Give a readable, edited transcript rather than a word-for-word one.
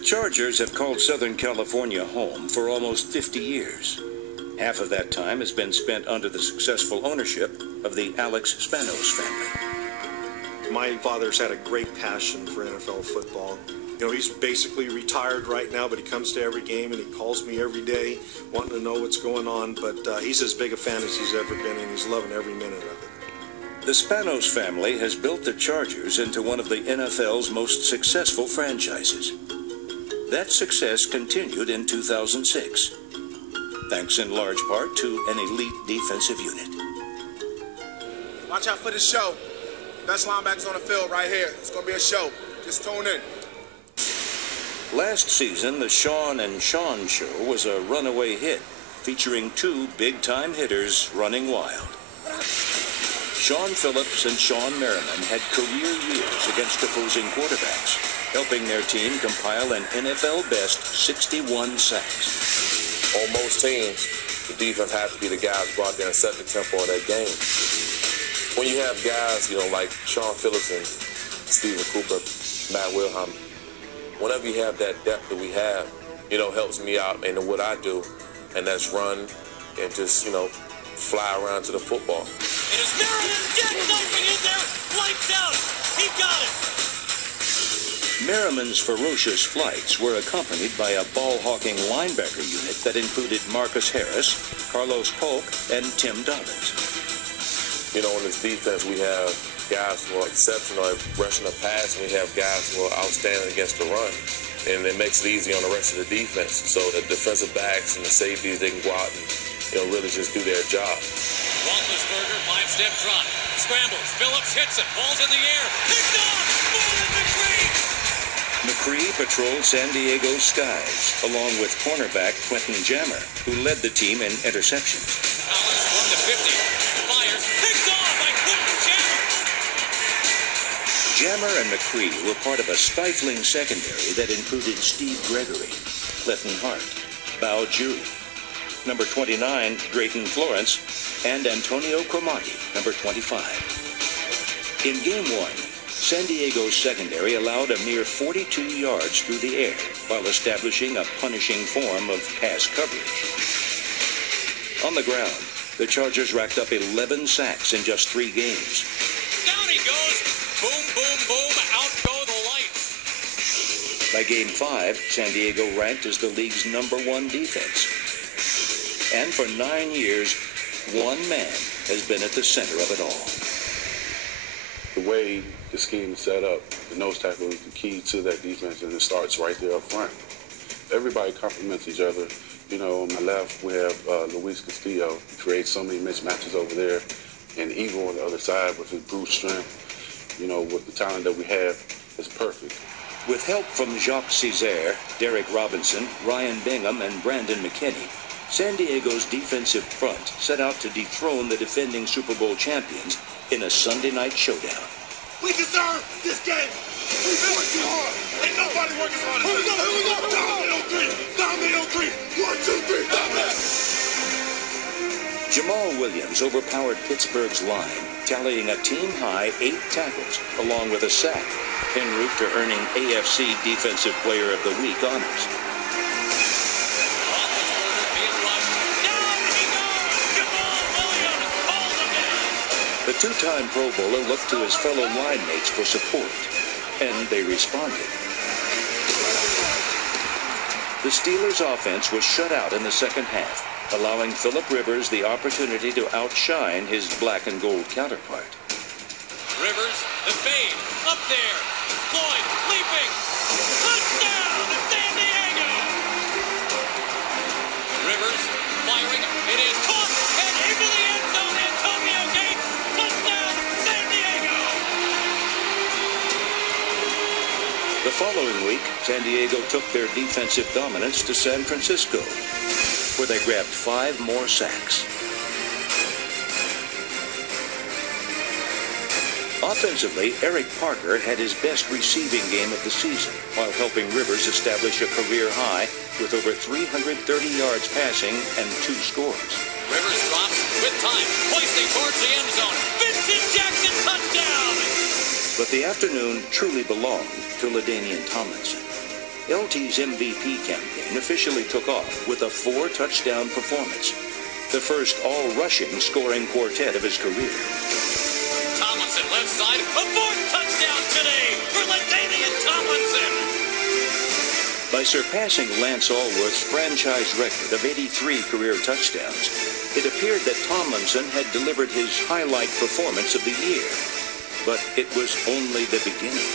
The Chargers have called Southern California home for almost 50 years. Half of that time has been spent under the successful ownership of the Alex Spanos family. My father's had a great passion for NFL football. You know, he's basically retired right now, but he comes to every game and he calls me every day wanting to know what's going on. But he's as big a fan as he's ever been, and he's loving every minute of it. The Spanos family has built the Chargers into one of the NFL's most successful franchises. That success continued in 2006, thanks in large part to an elite defensive unit. Watch out for the show. Best linebackers on the field right here. It's going to be a show. Just tune in. Last season, the Sean and Sean Show was a runaway hit, featuring two big-time hitters running wild. Sean Phillips and Sean Merriman had career years against opposing quarterbacks, helping their team compile an NFL-best 61 sacks. On most teams, the defense has to be the guys who go out there and set the tempo of that game. When you have guys, like Sean Phillips and Stephen Cooper, Matt Wilhelm, whenever you have that depth that we have, helps me out in what I do, and that's run and just, fly around to the football. It is Merriman jackknifing in there, lights out, he got it. Merriman's ferocious flights were accompanied by a ball-hawking linebacker unit that included Marcus Harris, Carlos Polk, and Tim Dobbins. In this defense, we have guys who are exceptional at rushing the pass, and we have guys who are outstanding against the run. And it makes it easy on the rest of the defense. So the defensive backs and the safeties, they can go out and really just do their job. Roethlisberger, 5-step drop. Scrambles. Phillips hits it. Ball's in the air. Picked off. Marlon McCree. McCree patrolled San Diego's skies, along with cornerback Quentin Jammer, who led the team in interceptions. Collins from the 50. Fires. Picked off by Quentin Jammer. Jammer and McCree were part of a stifling secondary that included Steve Gregory, Clinton Hart, Bao Ju, number 29, Drayton Florence, and Antonio Cromartie, number 25. In Game 1, San Diego's secondary allowed a mere 42 yards through the air while establishing a punishing form of pass coverage. On the ground, the Chargers racked up 11 sacks in just 3 games. Down he goes. Boom, boom, boom. Out go the lights. By Game 5, San Diego ranked as the league's #1 defense. And for 9 years, one man has been at the center of it all. The way the scheme is set up, the nose tackle is the key to that defense, and it starts right there up front. Everybody complements each other. On my left, we have Luis Castillo. He creates so many mismatches over there. And Eagle on the other side with his brute strength, with the talent that we have, is perfect. With help from Jacques Césaire, Derek Robinson, Ryan Bingham, and Brandon McKinney, San Diego's defensive front set out to dethrone the defending Super Bowl champions in a Sunday night showdown. We deserve this game. We work too hard. Ain't nobody working hard. Here we go. Dominate 03. Dominate 03. 1, 2, 3. Dominate. Jamal Williams overpowered Pittsburgh's line, tallying a team-high 8 tackles, along with a sack, en route to earning AFC Defensive Player of the Week honors. The 2-time Pro Bowler looked to his fellow line mates for support, and they responded. The Steelers' offense was shut out in the second half, allowing Philip Rivers the opportunity to outshine his black and gold counterpart. Rivers, the fade, up there. Floyd, leaping. Touchdown to San Diego. Rivers, firing. It is caught and into the end zone. Antonio Gates. Touchdown, San Diego. The following week, San Diego took their defensive dominance to San Francisco, where they grabbed 5 more sacks. Offensively, Eric Parker had his best receiving game of the season, while helping Rivers establish a career high with over 330 yards passing and 2 scores. Rivers drops with time, hoisting towards the end zone. Vincent Jackson, touchdown! But the afternoon truly belonged to LaDainian Tomlinson. LT's MVP campaign officially took off with a 4-touchdown performance, the first all-rushing scoring quartet of his career. Tomlinson left side, a 4th touchdown today for LaDainian Tomlinson. By surpassing Lance Allworth's franchise record of 83 career touchdowns, it appeared that Tomlinson had delivered his highlight performance of the year. But it was only the beginning.